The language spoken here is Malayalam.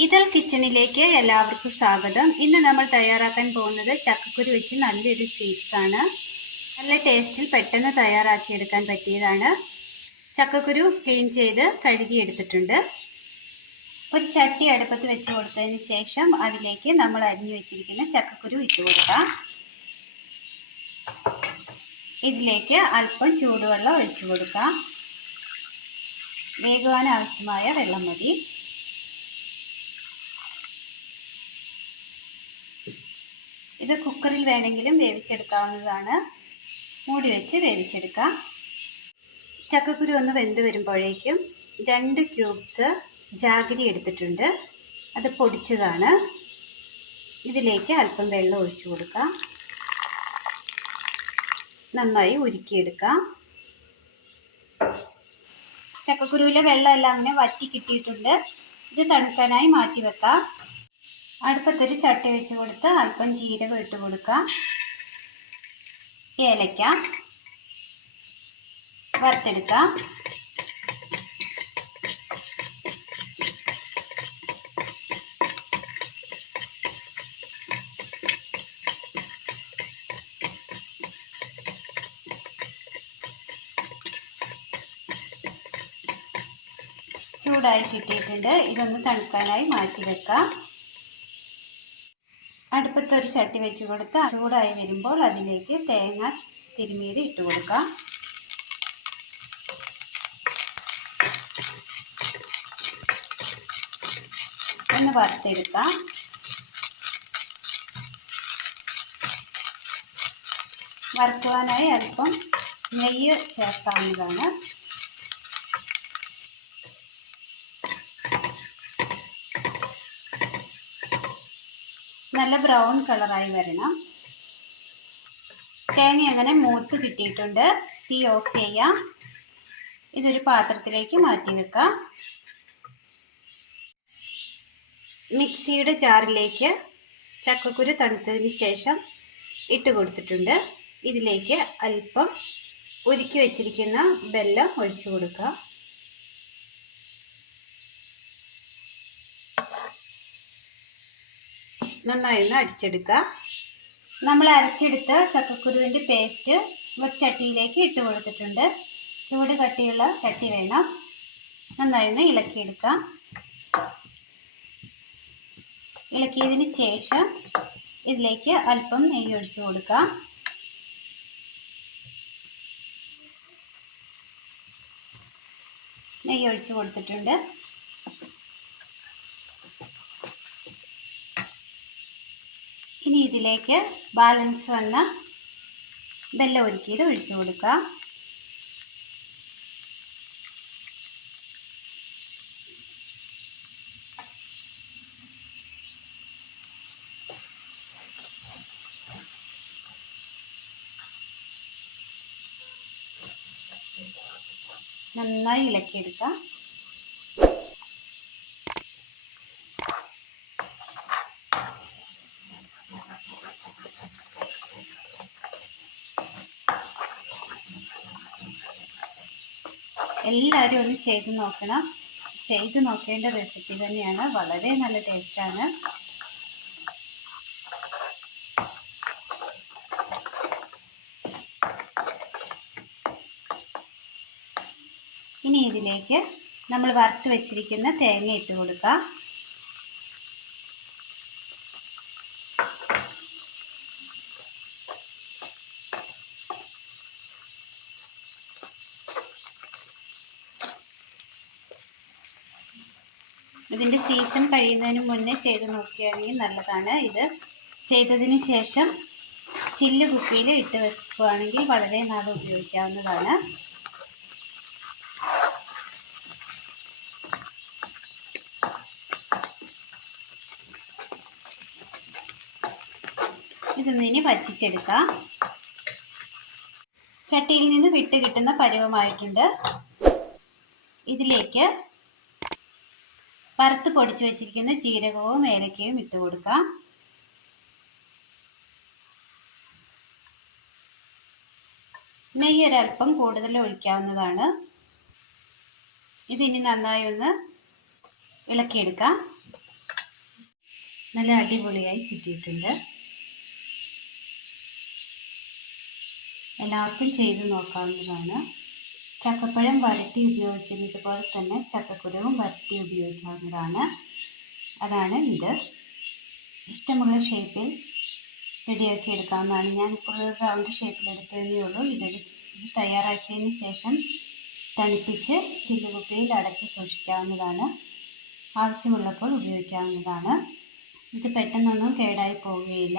ഇതൾ കിച്ചണിലേക്ക് എല്ലാവർക്കും സ്വാഗതം. ഇന്ന് നമ്മൾ തയ്യാറാക്കാൻ പോകുന്നത് ചക്കക്കുരു വെച്ച് നല്ലൊരു സ്വീറ്റ്സ് ആണ്. നല്ല ടേസ്റ്റിൽ പെട്ടെന്ന് തയ്യാറാക്കിയെടുക്കാൻ പറ്റിയതാണ്. ചക്കക്കുരു ക്ലീൻ ചെയ്ത് കഴുകിയെടുത്തിട്ടുണ്ട്. ഒരു ചട്ടി അടുപ്പത്ത് വെച്ച് കൊടുത്തതിന് ശേഷം അതിലേക്ക് നമ്മൾ അരിഞ്ഞു വെച്ചിരിക്കുന്ന ചക്കക്കുരു ഇട്ട് കൊടുക്കാം. ഇതിലേക്ക് അല്പം ചൂടുവെള്ളം ഒഴിച്ചു കൊടുക്കാം. വേകുവാൻ ആവശ്യമായ വെള്ളം മതി. ഇത് കുക്കറിൽ വേണമെങ്കിലും വേവിച്ചെടുക്കാവുന്നതാണ്. മൂടി വെച്ച് വേവിച്ചെടുക്കാം. ചക്കക്കുരു ഒന്ന് വെന്ത് വരുമ്പോഴേക്കും രണ്ട് ക്യൂബ്സ് ജാഗരി എടുത്തിട്ടുണ്ട്. അത് പൊടിച്ചതാണ്. ഇതിലേക്ക് അല്പം വെള്ളം ഒഴിച്ചു കൊടുക്കാം. നന്നായി ഉരുക്കിയെടുക്കാം. ചക്കക്കുരുവിലെ വെള്ളമെല്ലാം അങ്ങനെ വറ്റി കിട്ടിയിട്ടുണ്ട്. ഇത് തണുക്കാനായി മാറ്റി വെക്കാം. അടുപ്പത്തൊരു ചട്ടി വെച്ച് കൊടുത്ത് അല്പം ജീരകം ഇട്ട് കൊടുക്കാം. ഏലക്ക വറുത്തെടുക്കാം. ചൂടായി കിട്ടിയിട്ടുണ്ട്. ഇതൊന്ന് തണുക്കാനായി മാറ്റി വെക്കാം. അടുപ്പത്തൊരു ചട്ടി വെച്ച് കൊടുത്ത് ചൂടായി വരുമ്പോൾ അതിലേക്ക് തേങ്ങ തിരുമിയത് ഇട്ട് കൊടുക്കാം. ഒന്ന് വറുത്തെടുക്കാം. വറുക്കുവാനായി അല്പം നെയ്യ് ചേർക്കാവുന്നതാണ്. നല്ല ബ്രൗൺ കളറായി വരണം. തേങ്ങ അങ്ങനെ മൂത്ത് കിട്ടിയിട്ടുണ്ട്. തീ ഓഫ് ചെയ്യാം. ഇതൊരു പാത്രത്തിലേക്ക് മാറ്റി വെക്കാം. മിക്സിയുടെ ജാറിലേക്ക് ചക്കക്കുരു തണുത്തതിന് ശേഷം ഇട്ട് കൊടുത്തിട്ടുണ്ട്. ഇതിലേക്ക് അല്പം ഉരുക്കി വെച്ചിരിക്കുന്ന വെല്ലം ഒഴിച്ചു കൊടുക്കുക നന്നായി ഒന്ന് അടിച്ചെടുക്കുക. നമ്മൾ അരച്ചെടുത്ത ചക്കക്കുരുവിന്റെ പേസ്റ്റ് ഒരു ചട്ടിയിലേക്ക് ഇട്ട് കൊടുത്തിട്ടുണ്ട്. ചൂട് കട്ടിയുള്ള ചട്ടി വേണം. നന്നായി ഒന്ന് ഇളക്കിയെടുക്കാം. ഇളക്കിയതിന് ശേഷം ഇതിലേക്ക് അല്പം നെയ്യ് ഒഴിച്ചു കൊടുക്കാം നെയ്യ് ഒഴിച്ചു കൊടുത്തിട്ടുണ്ട്. ഇനി ഇതിലേക്ക് ബാലൻസ് വന്ന ബെല്ല ഒരുക്കിയത് ഒഴിച്ചു കൊടുക്കുക. നന്നായി ഇളക്കിയെടുക്കാം. എല്ലാവരും ഒന്ന് ചെയ്ത് നോക്കണം. ചെയ്ത് നോക്കേണ്ട റെസിപ്പി തന്നെയാണ്. വളരെ നല്ല ടേസ്റ്റാണ് ഇനി ഇതിലേക്ക് നമ്മൾ വറുത്ത് വെച്ചിരിക്കുന്ന തേങ്ങ ഇട്ട് കൊടുക്കാം. ഇതിന്റെ സീസൺ കഴിയുന്നതിന് മുന്നേ ചെയ്ത് നോക്കുകയാണെങ്കിൽ നല്ലതാണ്. ഇത് ചെയ്തതിന് ശേഷം ചില്ല് കുപ്പിയിൽ ഇട്ട് വെക്കുകയാണെങ്കിൽ വളരെ നാൾ ഉപയോഗിക്കാവുന്നതാണ്. ഇതൊന്നിനി വറ്റിച്ചെടുക്കാം. ചട്ടിയിൽ നിന്ന് വിട്ട് കിട്ടുന്ന പരുവമായിട്ടുണ്ട്. ഇതിലേക്ക് വറുത്ത് പൊടിച്ചു വെച്ചിരിക്കുന്ന ജീരകവും ഏലക്കയും ഇട്ട് കൊടുക്കാം. നെയ്യ് ഒരല്പം കൂടുതൽ ഒഴിക്കാവുന്നതാണ്. ഇതിനി നന്നായി ഒന്ന് ഇളക്കിയെടുക്കാം. നല്ല അടിപൊളിയായി കിട്ടിയിട്ടുണ്ട്. എല്ലാവർക്കും ചെയ്ത് നോക്കാവുന്നതാണ്. ചക്കപ്പഴം വരട്ടി ഉപയോഗിക്കുന്നത് പോലെ തന്നെ ചക്കക്കുരവും വരട്ടി ഉപയോഗിക്കാവുന്നതാണ്. അതാണ് ഇത്. ഇഷ്ടമുള്ള ഷേപ്പിൽ റെഡിയാക്കി എടുക്കാവുന്നതാണ്. ഞാനിപ്പോൾ ഒരു റൗണ്ട് ഷേപ്പിൽ എടുത്തതേ ഉള്ളൂ. ഇത് ഇത് തയ്യാറാക്കിയതിന് ശേഷം തണുപ്പിച്ച് ചില്ലുകുപ്പിയിൽ അടച്ച് സൂക്ഷിക്കാവുന്നതാണ്. ആവശ്യമുള്ളപ്പോൾ ഉപയോഗിക്കാവുന്നതാണ്. ഇത് പെട്ടെന്നൊന്നും കേടായി പോവുകയില്ല.